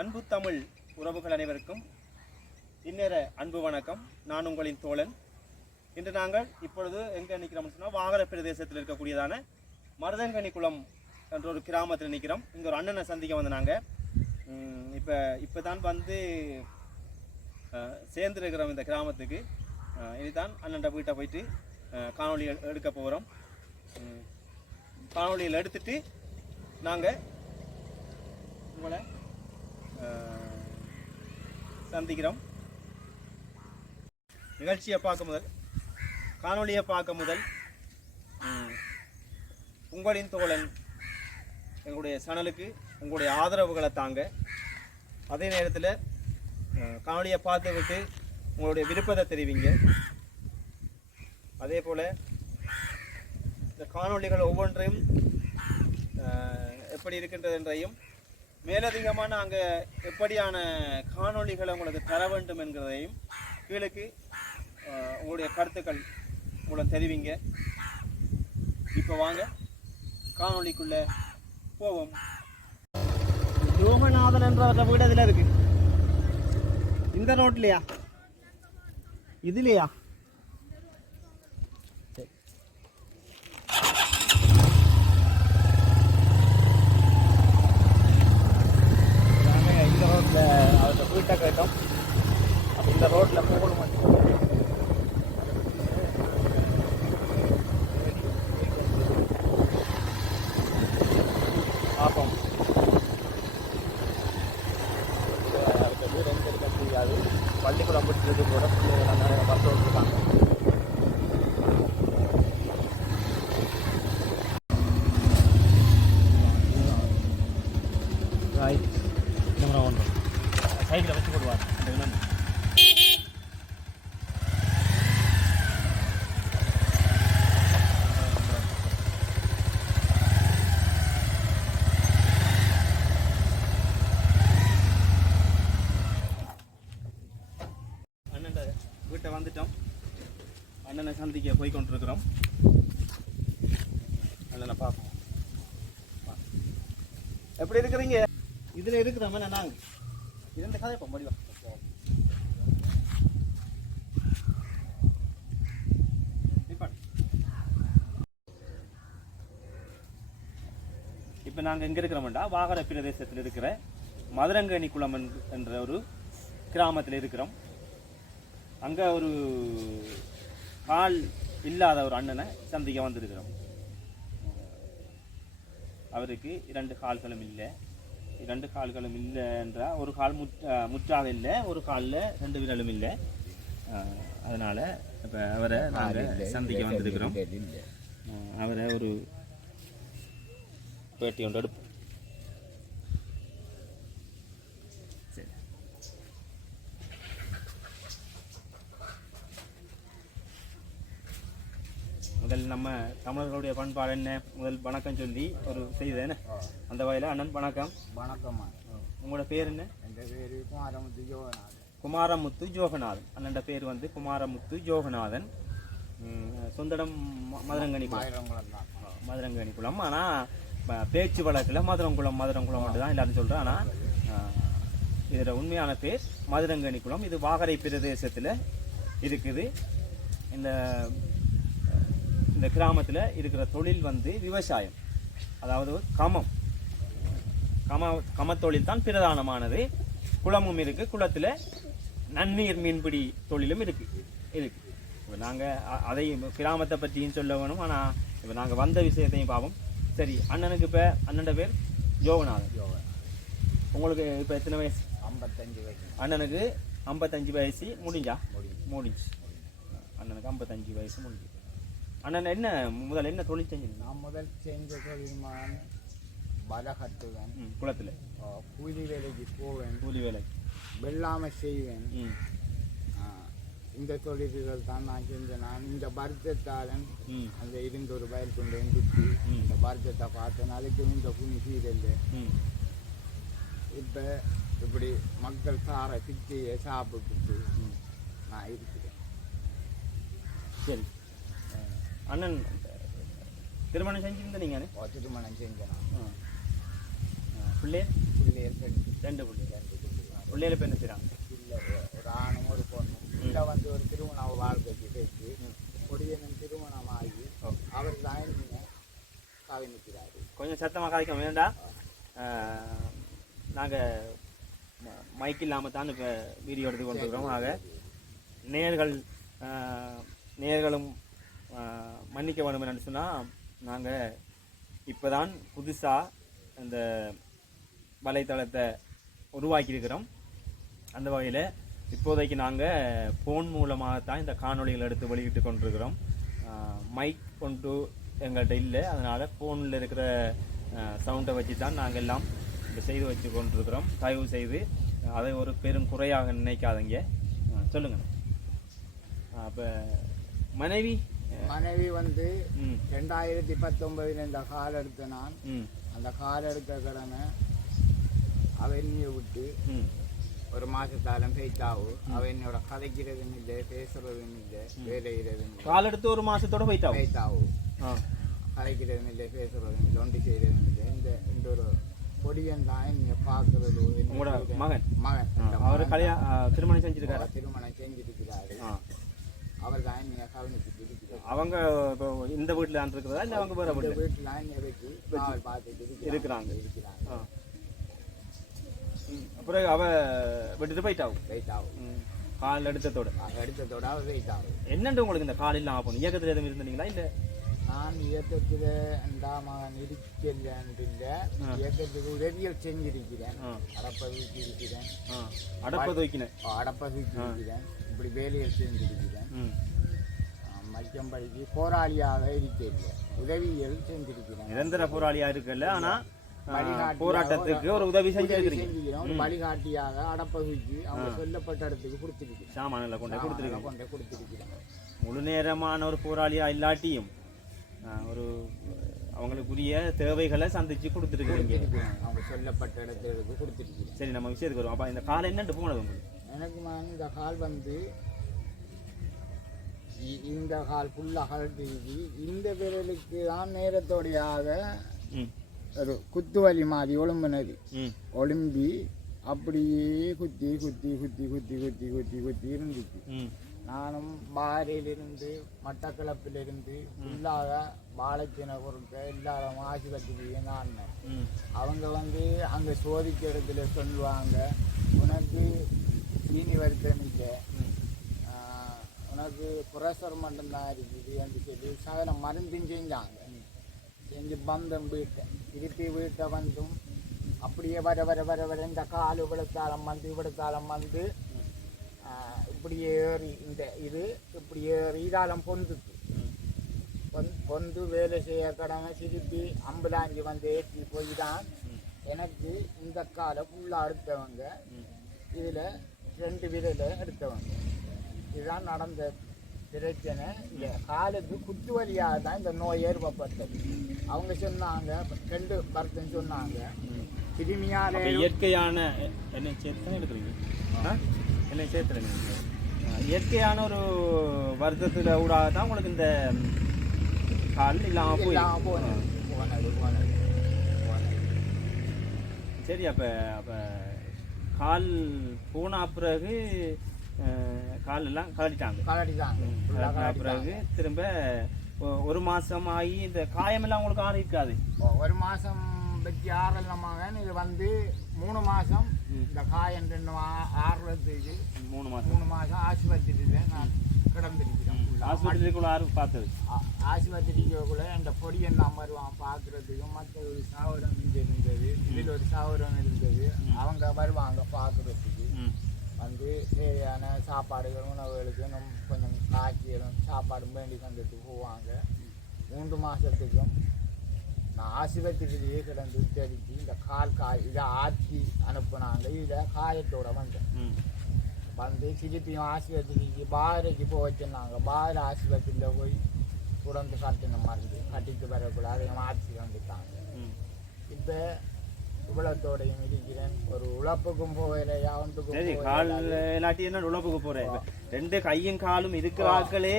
அன்பு தமிழ் உறவுகள் அனைவருக்கும் இந்நேர அன்பு வணக்கம். நான் உங்களின் தோழன். இன்று நாங்கள் இப்பொழுது எங்கே நிற்கிறோம்னு சொன்னால் வாகர பிரதேசத்தில் இருக்கக்கூடியதான மருதங்கனி குளம் என்ற ஒரு கிராமத்தில் நிற்கிறோம் இங்கே ஒரு அண்ணனை சந்திக்க வந்து நாங்கள் இப்போ இப்போ தான் வந்து சேர்ந்துருக்கிறோம் இந்த கிராமத்துக்கு. இதுதான் இனிதான் அண்ணன்ட்ட வீட்டை போயிட்டு காணொலி காணொளி எடுக்க போகிறோம் காணொலியில் எடுத்துட்டு நாங்கள் உங்களை சந்திக்கிறோம். நிகழ்ச்சியை பார்க்க முதல் காணொளியை பார்க்க முதல் உங்களின் தோழன் எங்களுடைய சேனலுக்கு உங்களுடைய ஆதரவுகளை தாங்க. அதே நேரத்தில் காணொலியை காணொளியை பார்த்து விட்டு உங்களுடைய விருப்பத்தை தெரிவிங்க. அதே போல் இந்த காணொளிகள் ஒவ்வொன்றையும் எப்படி இருக்கின்றதென்றையும் மேலதிகமாக நாங்கள் எப்படியான காணொளிகளை உங்களுக்கு தர வேண்டும் என்கிறதையும் கீழுக்கு உங்களுடைய கருத்துக்கள் மூலம் தெரிவிங்க. இப்போ வாங்க காணொளிக்குள்ளே போவோம். யோகநாதன் என்ற வீடு அதில் இருக்கு? இந்த ரோட்லையா இதுலையா சரி நாங்கள் இந்த ரோட்டில் அவர்கிட்ட வீட்டை கேட்டோம் அப்போ இந்த ரோட்டில் போகணும் பார்ப்போம் அதுக்கு வீடு எங்கே இருக்க முடியாது பள்ளிக்கூடம் முடிச்சது கூட பிள்ளைகள் நிறைய பஸ் விட்டுருக்காங்க ரைட் கேமரா ஒன்று சைக்கிளை வச்சு போடுவார் அந்த விலங்கு அண்ணன் வீட்டை வந்துட்டோம் அண்ணனை சந்திக்க போய் கொண்டிருக்கிறோம் அண்ணனை பார்ப்போம். எப்படி இருக்கிறீங்க? இதில் இருக்கிறோம் நாங்க இரண்டு கதை இப்போ முடிவா. இப்போ. நாங்கள் எங்கே இருக்கிறோம்டா? வாகர பிரதேசத்தில் இருக்கிற மதுரங்கணி குளம் என்ற ஒரு கிராமத்தில் இருக்கிறோம். அங்கே ஒரு கால் இல்லாத ஒரு அண்ணனை சந்திக்க வந்திருக்கிறோம். அவருக்கு இரண்டு கால்களும் இல்லை. இரண்டு கால்களும் இல்லை என்றால் ஒரு கால் முற்ற முற்றாக இல்லை ஒரு காலில் ரெண்டு விரலும் இல்லை. அதனால இப்போ அவரை நாங்கள் சந்திக்க வந்திருக்கிறோம். அவரை ஒரு பேட்டி ஒன்று எடுப்போம் சரி முதல் நம்ம தமிழர்களுடைய பண்பாடு என்ன? முதல் வணக்கம் சொல்லி ஒரு செய்தி என்ன? அந்த வகையில் அண்ணன் வணக்கம். வணக்கம்மா. உங்களோட பேர் என்ன? என் பேர் குமாரமுத்து யோகநாதன் குமாரமுத்து ஜோகநாதன். அண்ணன் பேர் வந்து குமாரமுத்து ஜோகநாதன். சொந்தடம் மதுரங்கனி குளம் மதுரங்கனி குளம் ஆனால் பேச்சு வழக்கில் மதுரங்குளம் மதுரங்குளம் மட்டும் தான் எல்லாரும் சொல்கிறேன் ஆனால் இதோட உண்மையான பேர் மதுரங்கனி குளம் இது வாகரை பிரதேசத்தில் இருக்குது. இந்த இந்த கிராமத்தில் இருக்கிற தொழில் வந்து விவசாயம். அதாவது கமம். கம கமத்தொழில் தான் பிரதானமானது. குளமும் இருக்கு. குளத்தில் நன்னீர் மீன்பிடி தொழிலும் இருக்கு. இருக்கு. இப்போ நாங்கள் அதை கிராமத்தை பற்றியும் சொல்ல வேணும். ஆனால் இப்போ நாங்கள் வந்த விஷயத்தையும் பார்ப்போம் சரி அண்ணனுக்கு இப்போ அண்ணனோட பேர் யோகநாதன். யோகா உங்களுக்கு இப்போ எத்தனை வயசு? ஐம்பத்தஞ்சு வயசு. அண்ணனுக்கு ஐம்பத்தஞ்சு வயசு முடிஞ்சா? முடியும் முடிஞ்சு. அண்ணனுக்கு ஐம்பத்தஞ்சு வயசு முடிஞ்சு. அண்ணன் என்ன முதல்ல என்ன தொழில் செஞ்சீங்க நான் முதல் செஞ்ச தொழில்மான வலை கட்டுவேன் குளத்தில். கூலி வேலைக்கு போவேன். கூலி வேலை வெள்ளாமை செய்வேன். இந்த தொழில்கள் தான் நான் செஞ்சேன். நான் இந்த பருத்தத்தாளன் ம். அந்த இருந்த ஒரு வயல் கொண்டு ம். இந்த பருத்தத்தை பார்த்தேன் அதுக்கு இந்த புண்ணி சீரல் இப்போ இப்படி மக்கள் சார பிச்சையை சாப்பிட்டுட்டு நான் இருக்கிறேன். சரி. அண்ணன் திருமணம் செஞ்சிருந்த நீங்கள் திருமணம் செஞ்சேன். நான் பிள்ளை பிள்ளைகள் பெண் ரெண்டு பிள்ளைகள் பிள்ளைகள் பேர் என்ன செய்கிறாங்க இல்லை ஒரு ஆணும் ஒரு பொண்ணும். இல்லை வந்து ஒரு திருமண வாழ்க்கைக்கு பேசி கொடியனும் திருமணமாகி ஓ. அவர் தான் நீங்கள் கவனிக்கிறாரு கொஞ்சம் சத்தமாக கதைக்க வேண்டாம் நாங்கள் மைக் இல்லாமல் தான் இப்போ வீடியோ எடுத்து கொண்டிருக்கிறோம் ஆக நேர்கள் நேர்களும் மன்னிக்க வேண்டும் என்னன்னு சொன்னால் நாங்கள் இப்போ தான் புதுசாக அந்த வலைத்தளத்தை உருவாக்கியிருக்கிறோம். அந்த வகையில் இப்போதைக்கு நாங்கள் ஃபோன் மூலமாக தான் இந்த காணொலிகள் எடுத்து வெளியிட்டு கொண்டிருக்கிறோம். மைக் கொண்டு எங்கள்கிட்ட இல்லை. அதனால் ஃபோனில் இருக்கிற சவுண்டை வச்சு தான் நாங்கள் எல்லாம் இந்த செய்து வச்சு கொண்டிருக்கிறோம். தயவு செய்து அதை ஒரு பெரும் குறையாக நினைக்காதீங்க. சொல்லுங்கள் அப்போ மனைவி மனைவி வந்து ரெண்டாயிரத்தி பத்தொன்பதில் இந்த கால் எடுத்த நான் அந்த கால் எடுத்த கடனை அவனியை விட்டு ஒரு மாசத்தாலும் பேச்சாவும் அவ என்னோட கதைக்கிறதும் இல்லை பேசுறதும் இல்லை வேலையிறதும் இல்லை. கால் எடுத்து ஒரு மாசத்தோட போயிட்டாவும் பேச்சாவும் ஆ. கதைக்கிறதும் இல்லை பேசுறதும் இல்லை ஒன்று செய்யறதும் இல்லை. இந்த இந்த ஒரு பொடியன் தான் பார்க்கறது. என்னை உங்களோட. மகன். மகன். அவர் மகன் கல்யா ஆ, திருமணம் செஞ்சிருக்காரு. திருமணம் செஞ்சிருக்கிறாரு. அவர் தான் கவனிச்சுட்டு இருக்கிறார் அவங்க இப்போ இந்த வீட்டில் தான் இருக்கிறதா இல்லை அவங்க வேற வீட்டில் வீட்டுல இருக்கிறாங்க. இருக்கிறாங்க. அப்புறம் அவ விட்டுட்டு போயிட்டாவும்? வெயிட்டாவும் ம், கால் எடுத்ததோட? எடுத்ததோட அவர் வெயிட்டாவும் என்னண்டு உங்களுக்கு இந்த கால் இல்லாமல் போகணும்? இயக்கத்தில் எதுவும் இருந்தீங்களா இல்லை? நான் இயக்கத்தில் ரெண்டாம் மகன் இருக்கலன்னு இல்லை. இயக்கத்துக்கு உதவிகள் செஞ்சிருக்கிறேன். ஆ. அடப்பதவிக்கு இருக்கிறேன். அடப்ப துவைக்கினேன் அடப்பதவிக்கு இருக்கிறேன். இப்படி வேலைகள் செஞ்சிருக்கிறேன். மச்சம்படிக்கு போராளியாக இருக்கல உதவிகள் செஞ்சிருக்கிறேன் நிரந்தர போராளியா இருக்குல்ல ஆனா ஆ, வழிகாட்டியாக போராட்டத்துக்கு ஒரு உதவி செஞ்சிருக்கிறீங்க. வழிகாட்டியாக அடப்பதவிக்கு அவங்க சொல்லப்பட்ட இடத்துக்கு கொடுத்துருக்கிறேன் சாமானில் கொண்டு போய் கொடுத்துருக்கீங்க கொண்டு கொடுத்துருக்கிறேன் முழு நேரமான ஒரு போராளியா இல்லாட்டியும் ஒரு அவங்களுக்குரிய தேவைகளை சந்திச்சு கொடுத்துருக்கீங்க அவங்க சொல்லப்பட்ட இடத்துக்கு கொடுத்துருக்கிறேன் சரி நம்ம விஷயத்துக்கு வருவோம். அப்ப இந்த காலை என்னட்டு போனது உங்களுக்கு? எனக்கு இந்த கால் வந்து இந்த கால் ஃபுல்லாக அகழ்த்தி இந்த விரலுக்கு தான் நேரத்தோடையாக ஒரு குத்துவலி மாதிரி ஒழும்புனது ஒழும்பி அப்படியே குத்தி குத்தி குத்தி குத்தி குத்தி குத்தி குத்தி இருந்துச்சு. நானும் பாறையிலிருந்து மட்டக்களப்பிலிருந்து இல்லாத வாழைச்சின பொருட்க இல்லாத ஆஸ்பத்திரியை நான். அவங்க வந்து அங்கே சோதிக்க இடத்துல சொல்லுவாங்க உனக்கு சீனி வருத்தம் இல்லை உனக்கு ப்ரெஷர் மட்டும்தான் இருக்குது என்று சொல்லி சகல மருந்தும் செஞ்சாங்க. செஞ்சு பந்தம் வீட்டை திருப்பி வீட்டை வந்தும் அப்படியே வர வர வர வர இந்த கால் விழுத்தாலம் வந்து விழுத்தாலம் வந்து ஆஹ், இப்படியே ஏறி இந்த இது இப்படி ஏறி இதாலம் பொந்துச்சு. ம் பொன் பொந்து வேலை செய்ய கடமை திருப்பி அம்புலாஞ்சி வந்து ஏற்றி போய் தான் எனக்கு இந்த காலை ஃபுல்லாக எடுத்தவங்க. ம். இதில் ரெண்டு விரல எடுத்தவங்க. இதுதான் நடந்த பிரச்சனை. இல்லை காலுக்கு குத்து வலியாக தான் இந்த நோய் ஏற்பட்டது. அவங்க சொன்னாங்க ரெண்டு மருத்துவம் சொன்னாங்க. கிருமியால இயற்கையான என்னை சேர்த்து எடுக்கிறீங்க? என்னை சேர்த்துடுங்க ஆ, இயற்கையான ஒரு வருத்தத்தில் ஊடாக தான் உங்களுக்கு இந்த கால் இல்லாமல் போய் இல்லாம போனது. போனது போனது போனது. சரி அப்போ அப்போ கால் போன பிறகு அஹ், கால் எல்லாம் கழட்டிட்டாங்க கலடிதாங்க ஃபுல்லாக கழட்டின கலடிதாங்க பிறகு திரும்ப ஒரு மாசம் ஆகி இந்த காயமெல்லாம் உங்களுக்கு ஆறி இருக்காது. ஒரு மாதம் வச்சு ஆறலமாக இது வந்து மூணு மாதம் இந்த காயம் ரெண்டு ஆறுறதுக்கு மூணு மாசம். மூணு மாதம் ஆஸ்பத்திரியில் நான் கிடந்திருக்கிறேன். ஆஸ்பத்திரிக்குள்ள ஆறு பார்த்தது. ஆஸ்பத்திரிக்குள்ளே இந்த பொடியெல்லாம் வருவான் பார்க்குறதுக்கு மற்ற ஒரு சாவரம் இருந்தது. இதில் ஒரு சாவரம் இருந்தது. அவங்க வருவாங்க பார்க்குறதுக்கு. வந்து தேவையான சாப்பாடுகள் உணவுகளுக்கு நம்ம கொஞ்சம் காய்ச்சலும் சாப்பாடும் வேண்டி தந்துட்டு போவாங்க. மூன்று மாதத்துக்கும் நான் ஆஸ்பத்திரியிலேயே கிடந்து தெரிஞ்சு இந்த கால் காய் இதை ஆற்றி அனுப்புனாங்க. இதை காயத்தோட வந்தேன். வந்து திருப்பியும் ஆஸ்பத்திரிக்கு பாறைக்கு போக வச்சிருந்தாங்க பாறை ஆஸ்பத்திரியில் போய் குடந்து கட்டின மருந்து கட்டிட்டு வரக்குள்ள அதையும் மாற்றி வந்துட்டாங்க. இப்போ இவ்வளத்தோடையும் இருக்கிறேன் ஒரு உழப்புக்கும் போகலையா ஒன்றுக்கும் சரி. கால் இல்லாட்டி என்ன உழப்புக்கு போறேன் ரெண்டு கையும் காலும் இருக்கிற ஆட்களே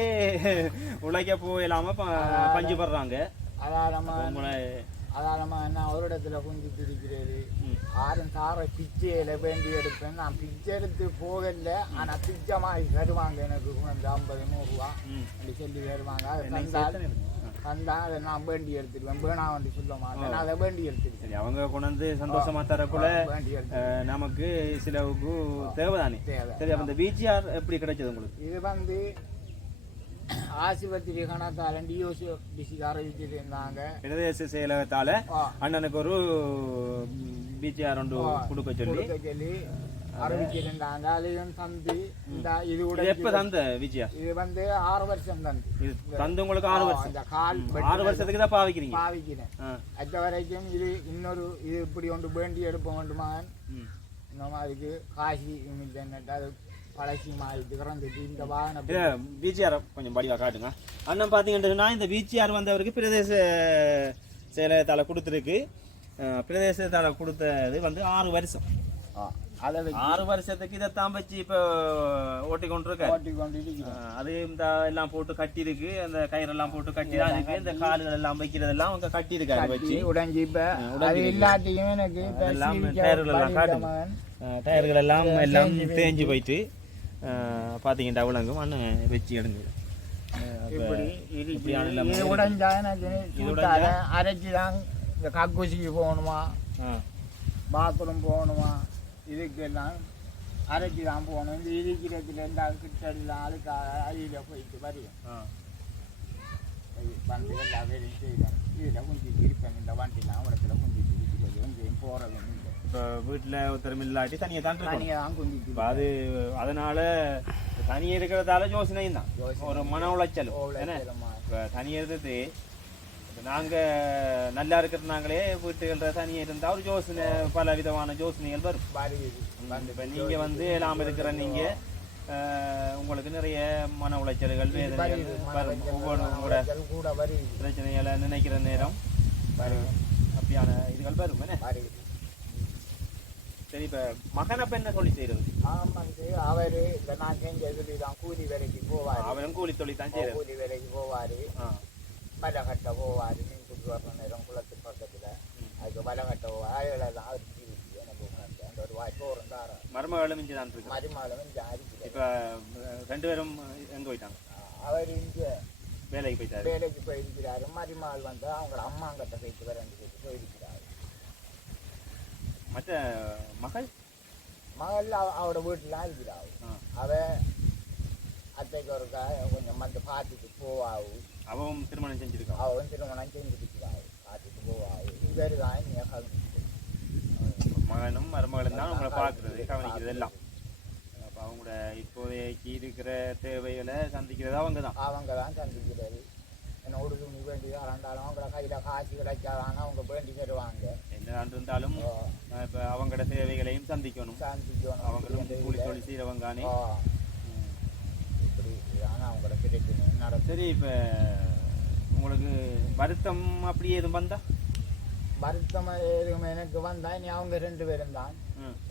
உழைக்க போயிடாம பஞ்சு படுறாங்க. உங்களை அதாலமா என்ன ஒரு இடத்துல குஞ்சு திரிக்கிறது? ஆறும் தார பிச்சையில வேண்டி எடுப்பேன். நான் பிச்சை எடுத்து போகல. ஆனா பிச்சை மாதிரி தருவாங்க எனக்கு. இந்த ஐம்பது நூறுரூவா. அப்படி சொல்லி தருவாங்க. அதை நான் வேண்டி எடுத்துடுவேன். வேணா வேண்டி சொல்ல மாட்டேன் நான் அதை வேண்டி எடுத்துடுவேன். சரி அவங்க கொண்டு வந்து சந்தோஷமா தரக்குள்ள நமக்கு சிலவுக்கு தேவைதானே? தேவை. சரி அப்ப இந்த பிஜிஆர் எப்படி கிடைச்சது உங்களுக்கு? இது வந்து ஆஸ்பத்திரி கணக்காரன் டிஓசி டிசிக்கு அறிவிச்சிட்டு இருந்தாங்க பிரதேச செயலகத்தால. அண்ணனுக்கு ஒரு பிஜிஆர் ஒன்று கொடுக்க சொல்லி. அறிவிச்சிருந்தாங்க அதையும் தந்து இந்த இது கூட எப்ப தந்த விஜயா? இது வந்து ஆறு வருஷம் தந்து. இது தந்து உங்களுக்கு ஆறு வருஷம். இந்த கால் ஆறு வருஷத்துக்கு தான் பாவிக்கிறீங்க. பாவிக்கிறேன். அத்த வரைக்கும் இது இன்னொரு இது இப்படி ஒன்று வேண்டி எடுப்ப வேண்டுமான் ம். இந்த மாதிரிக்கு காசி அது பழசி மாதிரி திறந்துட்டு இந்த வாகன இத பிஜிஆர் கொஞ்சம் படிவா காட்டுங்க. அண்ணன் பார்த்தீங்கன்னா இந்த பிஜிஆர் வந்தவருக்கு பிரதேச செயலகத்தால கொடுத்துருக்கு. பிரதேசத்தால கொடுத்தது வந்து ஆறு வருஷம். அதை ஆறு வருஷத்துக்கு இதைத்தான் வச்சு இப்போ ஓட்டி கொண்டு இருக்க ஓட்டி கொண்டு அது இந்த எல்லாம் போட்டு கட்டி இருக்கு அந்த கயிறெல்லாம் போட்டு கட்டி தான் இருக்கு. இந்த கால்கள் எல்லாம் வைக்கிறதெல்லாம் அவங்க கட்டி இருக்காரு வச்சு. உடைஞ்சி இப்ப அது இல்லாட்டியும் எனக்கு சீவிக்க டயர்கள் எல்லாம் அஹ், டயர்கள் எல்லாம் எல்லாம் தேஞ்சு போயிட்டு. பார்த்தீங்கன்னா விலங்கும் அண்ணன் வச்சு எடுங்க. இது. உடைஞ்சா எனக்கு அரைச்சி தான் இந்த கக்கூசிக்கு போகணுமா? பாத்ரூம் போகணுமா? இதுக்கெல்லாம் அரைச்சி தான் போகணும். இந்த இருக்கிறதுல இந்த கிட்டடியில் ஆளுக்கு அடியில் போயிட்டு வரையும். வந்து எல்லா வேலையும் செய்வேன் இதில் குஞ்சு இருப்பேன். இந்த வண்டிலாம் இடத்துல குஞ்சு வீட்டுக்கு எங்கேயும் இல்லை. இப்போ வீட்டில் ஒருத்தரும் இல்லாட்டி தனியாக தான் தனியாக தான் குஞ்சு இப்போ அது அதனால தனியாக இருக்கிறதால யோசனையும் தான். ஒரு மன இப்போ தனியாக இப்போ நாங்கள் நல்லா இருக்கிறனாங்களே வீட்டுகள தனியாக இருந்தால் ஒரு யோசனை பல விதமான யோசனைகள் வரும். வந்து இப்போ நீங்கள் வந்து எல்லாம் இருக்கிற நீங்கள் உங்களுக்கு நிறைய மன உளைச்சல்கள் வேதனைகள் ஒவ்வொரு கூட பிரச்சனைகளை நினைக்கிற நேரம் அப்படியான இதுகள் வரும் சரி இப்போ மகனை அப்ப என்ன சொல்லி செய்யறது? ஆமாங்க அவர் இந்த நான் செஞ்சதுல தான் கூலி வேலைக்கு போவார். அவனும் கூலி தொழில் தான் செய்யறது. கூலி வேலைக்கு போவார். ஆ மலை கட்ட போவார் மீன் குட்டி வர்ற நேரம் குளத்து பக்கத்தில் அதுக்கு மலை கட்ட போவார் அதுகளெல்லாம் அவர் ஜீவிச்சு எனக்கு உணர்ந்து அந்த ஒரு வாய்ப்பு ஒரு தார மருமகளும் இங்கே தான் இருக்கு மருமாலும் இந்த அரிசி இப்போ ரெண்டு பேரும் எங்க போயிட்டாங்க அவர் இங்கே வேலைக்கு போயிட்டாரு வேலைக்கு போயிருக்கிறாரு மருமாள் வந்து அவங்க அம்மாங்கிட்ட போயிட்டு வரேன்னு சொல்லிட்டு போயிருக்கிறாரு மற்ற மகள் மகள் அவ- அவட வீட்டுலாம் இருக்கிறாள். அவ அத்தைக்கு ஒருக்கா கொஞ்சம் வந்து பார்த்துட்டு போவாவு அவவும் திருமணம் செஞ்சிருக்கான் அவன் திருமணம் செஞ்சுருக்கிறாள் பார்த்துட்டு போவாவு இவர் தான் மகனும் மருமகளும் தான் உங்களை பார்க்கறது கவனிக்கிறது எல்லாம். அப்போ அவங்களோட இப்போதைக்கு இருக்கிற தேவைகளை சந்திக்கிறது அவங்க தான். அவங்க தான் சந்திக்கிறது. என்ன உடுது நீ வேண்டி இருந்தாலும் அவங்கள கையில் காசு கிடைச்சாதான் அவங்க வேண்டி தருவாங்க. என்ன இருந்தாலும் இப்போ அவங்களோட தேவைகளையும் சந்திக்கணும். சந்திக்கணும். அவங்களும் கூலி. தொழில் செய்கிறவங்கானே ஆனால் அவங்கள கிடைக்கணும் நடக்கும் சரி இப்போ உங்களுக்கு வருத்தம் அப்படி எதுவும் வந்தா? வருத்தம் எதுவும் எனக்கு வந்தா நீ அவங்க ரெண்டு பேரும் தான்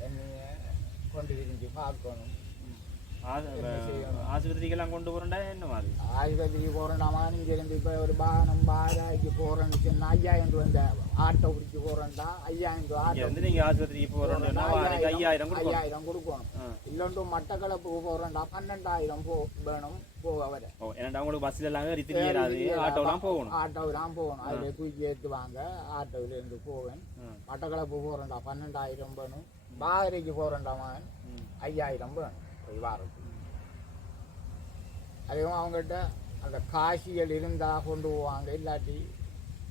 என்னைய கொண்டு விரிஞ்சு பார்க்கணும்? ஆஸ்பத்திரிக்கெல்லாம் கொண்டு போறேன்டா என்ன மாதிரி? ஆஸ்பத்திரிக்கு போகிறோம்டாமா நீங்கள் இருந்து இப்போ ஒரு வாகனம் பாடாய்க்கு போகிறேன்னு சொன்னால் ஐயாயிரம் ரூபா இந்த ஆட்டோ பிடிச்சி போகிறோம்டா ஐயாயிரம் ரூபா ஆட்டோ வந்து நீங்க ஆஸ்பத்திரிக்கு வாரத்துக்கு ஐயாயிரம் ஐயாயிரம் கொடுக்கணும். இல்லைன்ட்டு மட்டக்களப்புக்கு போகிறோம்டா பன்னெண்டாயிரம் போ வேணும். போக வர ஓ ஏன்னா உங்களுக்கு பஸ்ல எல்லாம் தெரியாது ஆட்டோலாம் போகணும் ஆட்டோவில் போகணும் அதில் தூக்கி ஏற்றுவாங்க ஆட்டோவில் இருந்து போவேன். மட்டக்களப்பு போகிறேன்டா பன்னெண்டாயிரம் வேணும் பாகரைக்கு போகிறேன்டா மகன். ஐயாயிரம் வேணும் போய் வாரத்துக்கு அதுவும் அவங்ககிட்ட அந்த காசிகள் இருந்தால் கொண்டு போவாங்க இல்லாட்டி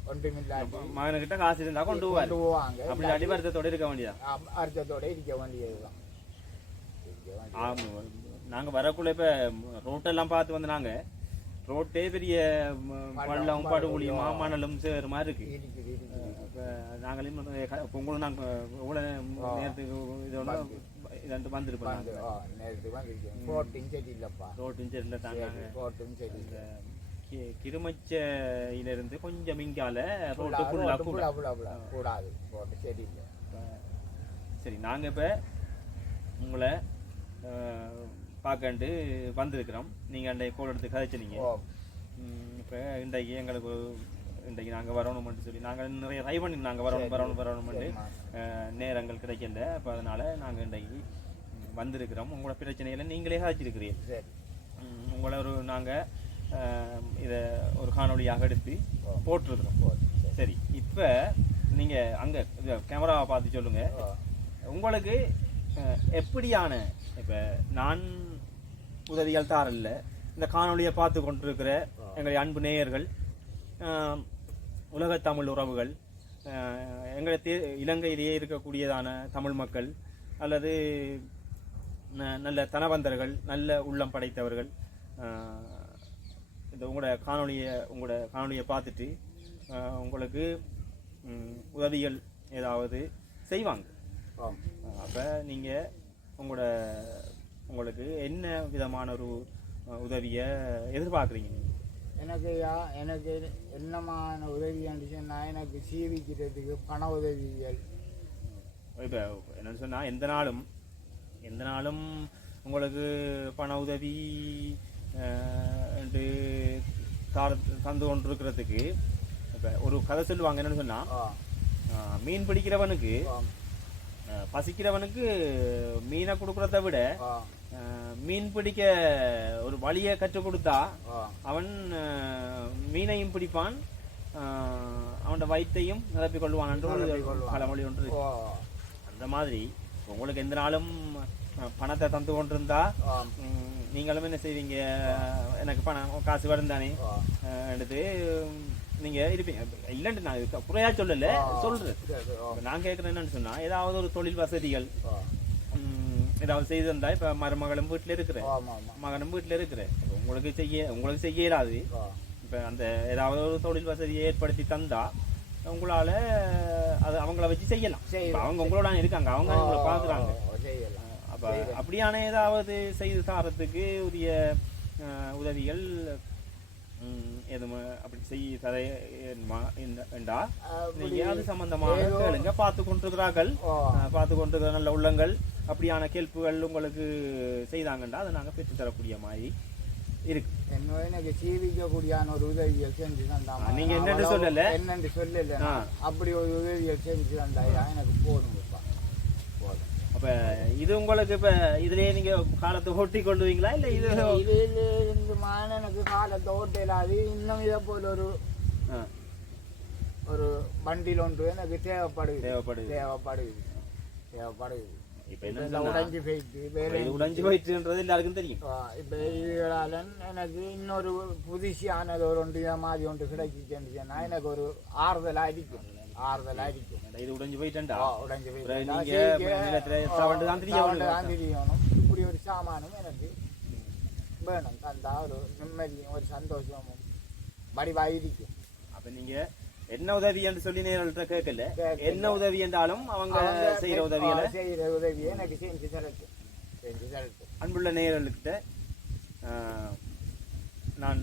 ஒன்றும் இல்லாட்டி மகனுக்கிட்ட காசு இருந்தா கொண்டு போவாங்க அப்படி அடி வருத்தத்தோட இருக்க வேண்டியதான் அ- அர்த்தத்தோட இருக்க வேண்டியது. ஆமா. நாங்க வரக்குள்ள இப்ப ரோட்டெல்லாம் பார்த்து வந்து நாங்க ரோட்டே பெரிய பள்ளம் படுகுழி மாமணலும் சேர் மாதிரி இருக்கு. நாங்களும் இப்ப உங்களுக்கு நாங்க இவ்வளவு நேரத்துக்கு இது ஒன்று இது வந்திருப்போம் போட்டும் சரி இல்லைப்பா ரோட்டும் சரியில்லை தாங்க போட்டும் சரி இல்லை கிருமச்சையிலிருந்து கொஞ்சம் இங்கால ரோட்டு புள்ளா கூடாது. போட்டு சரி இல்லை சரி நாங்க இப்ப உங்களை பார்க்கண்டு வந்திருக்கிறோம். நீங்க அந்த கோல் எடுத்து கதைச்சினீங்க. இப்ப இன்றைக்கு எங்களுக்கு இன்றைக்கு நாங்கள் வரணும்னு சொல்லி நாங்கள் நிறைய ட்ரை பண்ணி நாங்கள் வரணும் வரணும் வரணும்னு நேரங்கள் கிடைக்கல அப்போ அதனால் நாங்கள் இன்றைக்கு வந்திருக்கிறோம். உங்களோட பிரச்சனைகளை நீங்களே சாதிச்சிருக்கிறீங்க உங்களை ஒரு நாங்கள் இதை ஒரு காணொளியாக எடுத்து போட்டிருக்கிறோம். சரி. இப்போ நீங்கள் அங்கே கேமராவை பார்த்து சொல்லுங்கள் உங்களுக்கு எப்படியான இப்போ நான் உதவிகள் தாரல்ல இந்த காணொளியை பார்த்து கொண்டிருக்கிற எங்களுடைய அன்பு நேயர்கள் அஹ், உலகத் தமிழ் உறவுகள் எங்களை தே இலங்கையிலேயே இருக்கக்கூடியதான தமிழ் மக்கள் அல்லது நல்ல தனவந்தர்கள் நல்ல உள்ளம் படைத்தவர்கள் இந்த உங்களோட காணொளியை உங்களோட காணொளியை பார்த்துட்டு உங்களுக்கு உதவிகள் ஏதாவது செய்வாங்க. அப்போ நீங்கள் உங்களோட உங்களுக்கு என்ன விதமான ஒரு உதவியை எதிர்பார்க்குறீங்க? எனக்கு யா எனக்கு என்னமான உதவி சொன்னா எனக்கு சீவிக்கிறதுக்கு பண உதவிகள். இப்போ என்னன்னு சொன்னால் எந்த நாளும் எந்த நாளும் உங்களுக்கு பண உதவி தார தந்து கொண்டிருக்கிறதுக்கு இப்போ ஒரு கதை சொல்லுவாங்க என்னன்னு சொன்னால் மீன் பிடிக்கிறவனுக்கு பசிக்கிறவனுக்கு மீனை கொடுக்குறத விட மீன் பிடிக்க ஒரு வழியை கற்றுக் கொடுத்தா அவன் மீனையும் பிடிப்பான் அவனோட வயிற்றையும் நிரப்பிக் கொள்வான் என்று. பழமொழி ஒன்று அந்த மாதிரி உங்களுக்கு எந்த நாளும் பணத்தை தந்து கொண்டிருந்தா நீங்களும் என்ன செய்வீங்க? எனக்கு பணம் காசு வரும் தானே? எடுத்து நீங்க இருப்பீங்க. இல்லைன்ட்டு நான் குறையா சொல்லல. சொல்றேன். நான் கேட்கறேன் என்னன்னு சொன்னா ஏதாவது ஒரு தொழில் வசதிகள் ஏதாவது செய்து தந்தா இப்ப மருமகளும் வீட்டுல இருக்கிற ஆமாம் ஆமாம் மகனும் வீட்டுல இருக்கிற இப்ப உங்களுக்கு செய்ய உங்களுக்கு செய்ய இயலாது. இப்ப அந்த ஏதாவது ஒரு தொழில் வசதியை ஏற்படுத்தி தந்தா உங்களால அது அவங்கள வச்சு செய்யலாம். அவங்க உங்களோட இருக்காங்க. அவங்க உங்களை பாக்குறாங்க. அப்ப அப்படியான ஏதாவது செய்து தாரத்துக்கு உரிய உதவிகள் எதுவும் அப்படி செய்ய தர என்றா நீங்க அது சம்பந்தமான கேளுங்க பார்த்து கொண்டிருக்கிறார்கள். பார்த்து கொண்டிருக்கிற நல்ல உள்ளங்கள் அப்படியான கேள்விகள் உங்களுக்கு செய்தாங்கண்டா அதை நாங்க பெற்று தரக்கூடிய மாதிரி இருக்கு. என்ன எனக்கு சீவிக்கக்கூடியான ஒரு உதவிகள் செஞ்சு தந்தாமா நீங்க என்னன்னு சொல்லல? என்னன்னு சொல்லல. அப்படி ஒரு உதவிகள் செஞ்சு தந்தாயா எனக்கு போதும். அப்ப இது உங்களுக்கு இப்ப இதுலயே நீங்க காலத்தை ஓட்டி கொள்ளுவீங்களா இல்ல இது இது இந்த மான எனக்கு காலத்தை ஓட்டலாது இன்னும் இதை போல ஒரு ஒரு வண்டியில் ஒன்று எனக்கு தேவைப்படுது. தேவைப்படுது. தேவைப்படுது. தேவைப்படுது. உடைஞ்சு போயிட்டு உடைஞ்சு போயிட்டுன்றது எல்லாருக்கும் தெரியும். இப்ப இதுகளால எனக்கு இன்னொரு புதுசியானது ஒரு ஒன்று மாதிரி ஒன்று கிடைச்சிச்சுன்னு எனக்கு ஒரு இது உடைஞ்சு போயிட்டா ஆ, உடைஞ்சு போயிட்டு அப்புறம் நான் நீங்க சீக்கிரம், நிலத்துல ஆ, தவண்டு தான் தெரிய தவண்டு வேணும். தான் தெரியணும் இப்படி ஒரு சாமானும் எனக்கு வேணும் தந்தா ஒரு நிம்மதியும் ஒரு சந்தோஷமும் வடிவாயிருக்கும் அப்ப நீங்க என்ன உதவி என்று சொல்லி நேரல்கிட்ட கேட்கல. என்ன உதவி என்றாலும் அவங்க செய்யற உதவிகளை ஆ, செய்யற உதவியை எனக்கு செஞ்சு தரட்டும் செஞ்சு தரட்டும் அன்புள்ள ஆஹ், நான்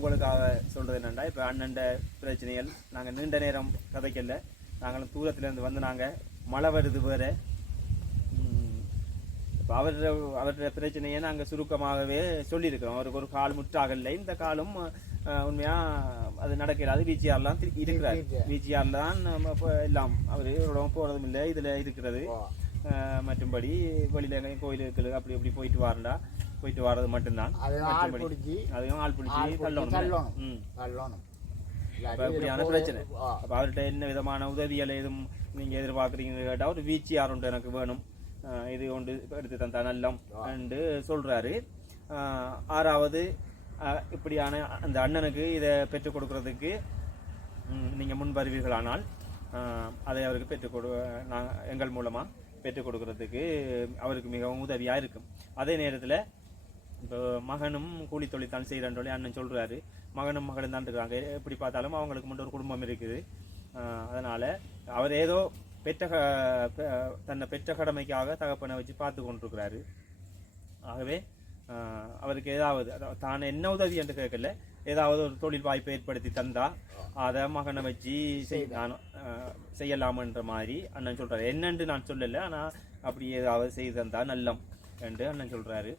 உங்களுக்காக சொல்றது என்னண்டா இப்ப அண்ணன்ட பிரச்சனைகள் நாங்க நீண்ட நேரம் கதைக்கல. நாங்களும் தூரத்துல இருந்து வந்து நாங்க மழை வருது வேற. இப்ப அவர அவருடைய பிரச்சனையை நாங்க சுருக்கமாகவே சொல்லியிருக்கிறோம். அவருக்கு ஒரு கால் முற்றாகல இந்த காலும் ஆஹ், உண்மையா அது நடக்கிறாது. விஜிஆர்லாம் இருக்கிறார். VGR. விஜிஆர்ல தான் எல்லாம். அவரு இவ்வளவு போறதும் இல்லை இதுல இருக்கிறது. மற்றும்படி வெளியில கோயிலுக்கு அப்படி இப்படி போயிட்டு வரண்டா. போயிட்டு வர்றது மட்டும்தான். ஆள் பிடிச்சி அதையும் ஆள் பிடிச்சி தள்ளணும் இப்படியான பிரச்சனை. அப்ப அவர்கிட்ட என்ன விதமான உதவிகள் எதுவும் நீங்க எதிர்பார்க்குறீங்கன்னு கேட்டா ஒரு வீச்சியார் ஒன்று எனக்கு வேணும். இது ஒன்று எடுத்து தந்தா நல்லம் என்று சொல்றாரு. ஆஹ் ஆறாவது இப்படியான அந்த அண்ணனுக்கு இதை பெற்றுக் கொடுக்கறதுக்கு நீங்க முன் வருவீர்களானால் அதை அவருக்கு பெற்றுக் கொடு நான் எங்கள் மூலமா பெற்றுக் கொடுக்கறதுக்கு அவருக்கு மிகவும் உதவியா இருக்கும். அதே நேரத்துல இப்போ மகனும் கூலி தொழில் தான் செய்கிறான்னு சொல்லி அண்ணன் சொல்கிறாரு மகனும் மகனும் தான் இருக்காங்க. எப்படி பார்த்தாலும் அவங்களுக்கு மட்டும் ஒரு குடும்பம் இருக்குது. அதனால் அவர் ஏதோ பெற்ற க- தன்னை பெற்ற கடமைக்காக தகப்பனை வச்சு பார்த்து கொண்டிருக்கிறாரு. ஆகவே அவருக்கு ஏதாவது அதாவது தான் என்ன உதவி என்று கேட்கல. ஏதாவது ஒரு தொழில் வாய்ப்பை ஏற்படுத்தி தந்தா அதை மகனை வச்சு செய் நான் செய்யலாமன்ற மாதிரி அண்ணன் சொல்கிறாரு என்னன்னு நான் சொல்லலை ஆனால் அப்படி ஏதாவது செய்து தந்தா நல்லம் என்று அண்ணன் சொல்கிறாரு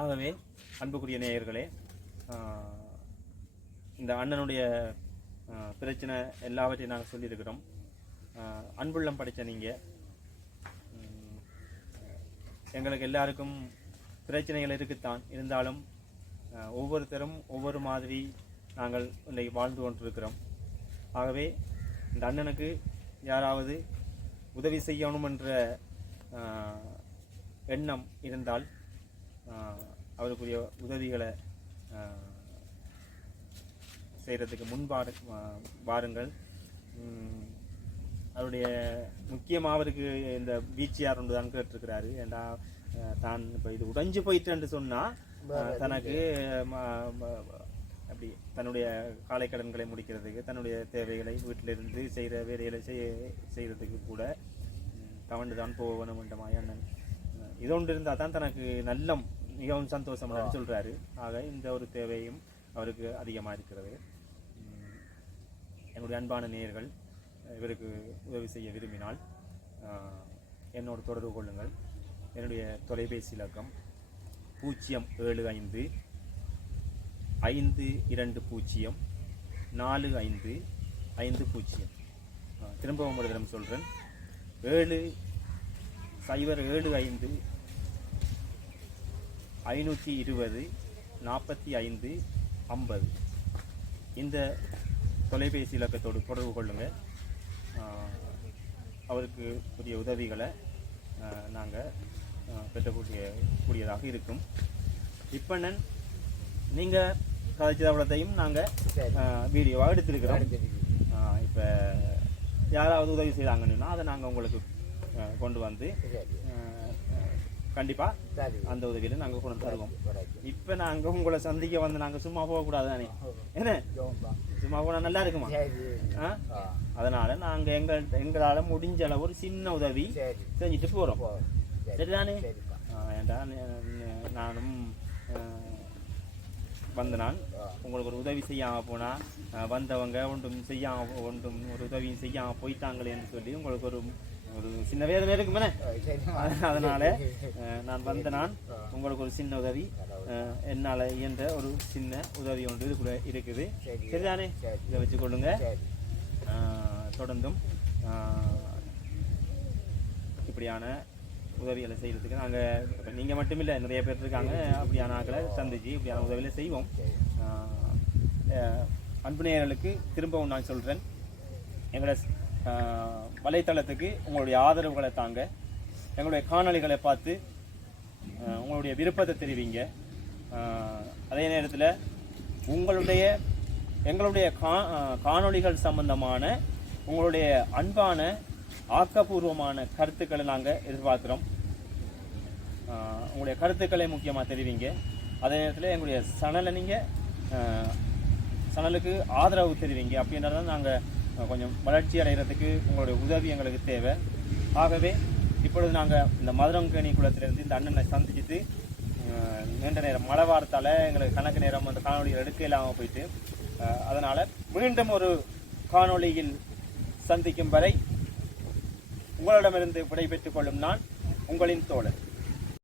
ஆகவே அன்புக்குரிய நேயர்களே இந்த அண்ணனுடைய பிரச்சனை எல்லாவற்றையும் நாங்கள் சொல்லியிருக்கிறோம். அன்புள்ளம் படித்த நீங்கள் எங்களுக்கு எல்லாருக்கும் பிரச்சனைகள் இருக்குத்தான். இருந்தாலும் ஒவ்வொருத்தரும் ஒவ்வொரு மாதிரி நாங்கள் இன்றைக்கு வாழ்ந்து கொண்டிருக்கிறோம். ஆகவே இந்த அண்ணனுக்கு யாராவது உதவி செய்யணும் என்ற எண்ணம் இருந்தால் அவருக்குரிய உதவிகளை செய்கிறதுக்கு முன்பாரு வாருங்கள். அவருடைய முக்கியமாக அவருக்கு இந்த வீச்சியார் ஒன்று தான் கேட்டிருக்கிறாரு. அஹ், தான் இப்போ இது உடைஞ்சு போயிட்டுன்னு சொன்னால் தனக்கு அப்படி தன்னுடைய காலை கடன்களை முடிக்கிறதுக்கு தன்னுடைய தேவைகளை வீட்டிலிருந்து செய்கிற வேலைகளை செய்ய செய்கிறதுக்கு கூட தவண்டு தான் போகணும் என்ற மாயண்ணன். இது இதோண்டு இருந்தால் தான் தனக்கு நல்லம் மிகவும் சந்தோஷமாக சொல்கிறாரு ஆக இந்த ஒரு தேவையும் அவருக்கு அதிகமாக இருக்கிறது. என்னுடைய அன்பான நேயர்கள் இவருக்கு உதவி செய்ய விரும்பினால் என்னோட என்னோடு தொடர்பு கொள்ளுங்கள். என்னுடைய தொலைபேசி இலக்கம் பூஜ்ஜியம் ஏழு ஐந்து ஐந்து இரண்டு பூஜ்ஜியம் நாலு ஐந்து ஐந்து பூஜ்ஜியம். திரும்பவும் ஒரு தரம் சொல்கிறேன் ஏழு சைபர் ஏழு ஐந்து ஐநூற்றி இருபது நாற்பத்தி ஐந்து ஐம்பது. இந்த தொலைபேசி இலக்கத்தோடு தொடர்பு கொள்ளுங்கள் அவருக்கு புதிய உதவிகளை நாங்கள் பெற்றக்கூடிய கூடியதாக இருக்கும். இப்பண்ணன் நீங்கள் கதைச்சதவளத்தையும் நாங்கள் வீடியோவாக எடுத்திருக்கிறோம். இப்போ யாராவது உதவி செய்தாங்கன்னா அதை நாங்கள் உங்களுக்கு கொண்டு வந்து கண்டிப்பாக அந்த உதவியில் நாங்கள் கொண்டு தருவோம். இப்போ நாங்கள் உங்களை சந்திக்க வந்து நாங்கள் சும்மா போகக்கூடாது தானே? என்ன? சும்மா போனால் நல்லா இருக்குமா? ஆ அதனால நாங்கள் எங்கள் எங்களால் முடிஞ்ச அளவு ஒரு சின்ன உதவி செஞ்சுட்டு போகிறோம் சரிதானே? ஏண்டா நானும் அஹ், வந்த நான் உங்களுக்கு ஒரு உதவி செய்யாமல் போனால் வந்தவங்க ஒன்றும் செய்யாமல் ஒன்றும் ஒரு உதவியும் செய்யாமல் போயிட்டாங்களேன்னு சொல்லி உங்களுக்கு ஒரு ஒரு சின்ன வேதனை இருக்குமே. அதனால நான் வந்த நான் உங்களுக்கு ஒரு சின்ன உதவி என்னால் இயன்ற ஒரு சின்ன உதவி ஒன்று இதுக்குள்ள இருக்குது. சரி. சரிதானே? சரி. இதை வச்சுக்கொள்ளுங்க. தொடர்ந்தும் இப்படியான உதவிகளை செய்கிறதுக்கு நாங்கள் நீங்கள் மட்டும் இல்லை நிறைய பேர் இருக்காங்க. அப்படியான ஆட்களை சந்திச்சு இப்படியான உதவிகளை செய்வோம். அன்பு நேயர்களுக்கு திரும்பவும் நான் சொல்கிறேன் எங்களோட வலைத்தளத்துக்கு உங்களுடைய ஆதரவுகளை தாங்க. எங்களுடைய காணொளிகளை பார்த்து உங்களுடைய விருப்பத்தை தெரிவிங்க. அதே நேரத்தில் உங்களுடைய எங்களுடைய கா காணொலிகள் காணொளிகள் சம்பந்தமான உங்களுடைய அன்பான ஆக்கப்பூர்வமான கருத்துக்களை நாங்கள் எதிர்பார்க்குறோம். உங்களுடைய கருத்துக்களை முக்கியமாக தெரிவிங்க. அதே நேரத்தில் எங்களுடைய சனலை நீங்கள் சனலுக்கு ஆதரவு தெரிவிங்க. அப்படின்றத நாங்கள் கொஞ்சம் வளர்ச்சி அடைகிறதுக்கு உங்களுடைய உதவி எங்களுக்கு தேவை. ஆகவே இப்பொழுது நாங்கள் இந்த மதுரங்கனி குளத்திலிருந்து இந்த அண்ணனை சந்திச்சுட்டு நீண்ட நேரம் மழை வாரத்தால் எங்களுக்கு கணக்கு நேரம் அந்த காணொலிகள் எடுக்க இல்லாமல் போயிட்டு அதனால் மீண்டும் ஒரு காணொளியில் சந்திக்கும் வரை உங்களிடமிருந்து விடைபெற்றுக் கொள்ளும் நான் உங்களின் தோழர்